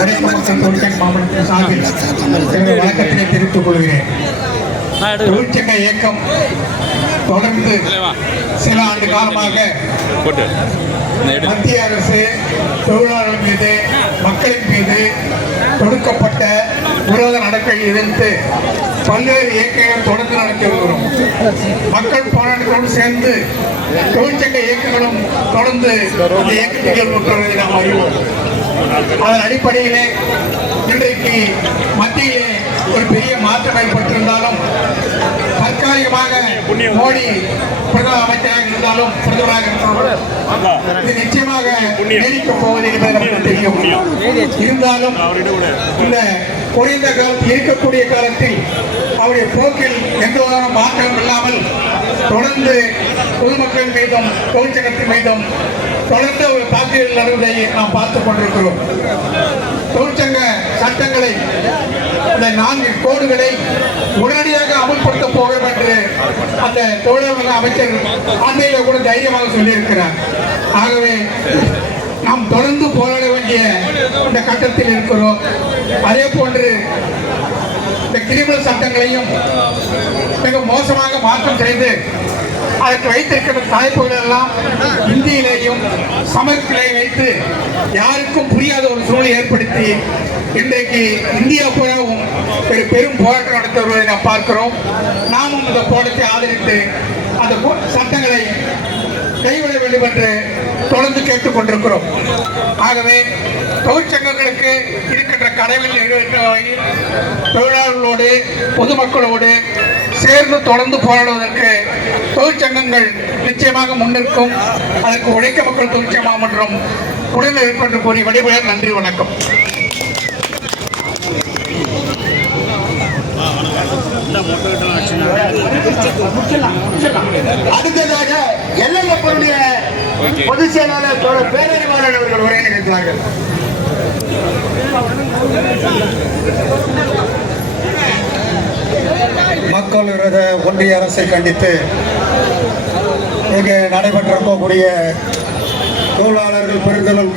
உடைக்க மக்கள் தொழிற்சங்க மாவட்டத்தின் சார்பில் வணக்கத்தினை தெரிவித்துக் கொள்கிறேன். தொழிற்சங்க இயக்கம் தொடர்ந்து சில ஆண்டு காலமாக மத்திய அரசு தொழிலாளர்கள் மீது மக்களின் மீது தொடுக்கப்பட்ட விரோத நடக்கையை எதிர்த்து பல்வேறு இயக்கங்கள் தொடர்ந்து நடத்தி வருகிறோம். மக்கள் போராட்டத்தோடு சேர்ந்து தொழிற்சங்க இயக்கங்களும் தொடர்ந்து இந்த இயக்கத்தில் முற்றுவதை நாம் அறிவோம். அதன் அடிப்படையிலே இன்றைக்கு மத்தியிலே ஒரு பெரிய மாற்றம் ஏற்பட்டிருந்தாலும் தற்காலிகமாக மோடி பிரதம அமைச்சராக இருந்தாலும் பிரதமராக இருந்தாலும் இது நிச்சயமாக நீடிக்கப் போவது என்பது நமக்கு தெரியும். இருந்தாலும் இந்த குறைந்த காலத்தில் இருக்கக்கூடிய காலத்தில் அவருடைய போக்கில் எந்த விதமான மாற்றம் இல்லாமல் தொடர்ந்து பொதுமக்கள் மீதும் தொழிற்சங்கத்தின் மீதும் தொடர்ந்து ஒரு தாக்குதல் நடவதை நாம் பார்த்துக் கொண்டிருக்கிறோம். தொழிற்சங்க சட்டங்களை அந்த 4 கோடுகளை உடனடியாக அமல்படுத்த போகிறோம் என்று அந்த தொழிலாளர் அமைச்சர் அண்மையில கூட தைரியமாக சொல்லியிருக்கிறார். ஆகவே நாம் தொடர்ந்து போராட வேண்டிய இந்த கட்டத்தில் இருக்கிறோம். அதே போன்று இந்த கிரிமினல் சட்டங்களையும் மிக மோசமாக மாற்றம் செய்து அதற்கு வைத்திருக்கிற தலைப்புகள் எல்லாம் இந்தியிலேயும் சமர்ப்பிலையும் வைத்து யாருக்கும் புரியாத ஒரு சூழலை ஏற்படுத்தி இன்றைக்கு இந்தியா பூராவும் ஒரு பெரும் போராட்டம் நடத்தி வருவதை நாம் பார்க்கிறோம். நாமும் இந்த போராட்டத்தை ஆதரித்து அந்த சட்டங்களை கைவிட வேண்டும் என்று தொடர்ந்து கேட்டுக் கொண்டிருக்கிறோம். ஆகவே தொழிற்சங்கங்களுக்கு இருக்கின்ற கடமையில் நிறைவேற்ற வகையில் தொழிலாளர்களோடு பொதுமக்களோடு சேர்ந்து தொடர்ந்து போராடுவதற்கு தொழிற்சங்கங்கள் நிச்சயமாக முன்னிற்கும். அதற்கு உழைக்க மக்கள் தொழிற்சங்க மாமன்றம் உடனே ஏற்பட்டு கூறி விடைபெற நன்றி, வணக்கம். அடுத்ததாக எல்லையப்பனுடைய பொதுச் செயலாளர் பேரறிவாளர் அவர்கள் உரை நிகழ்த்துவார்கள். மக்கள் விரோத ஒன்றிய அரசை கண்டித்து இங்கே நடைபெற்றிருக்கக்கூடிய தொழிலாளர்கள் பெருந்தலும்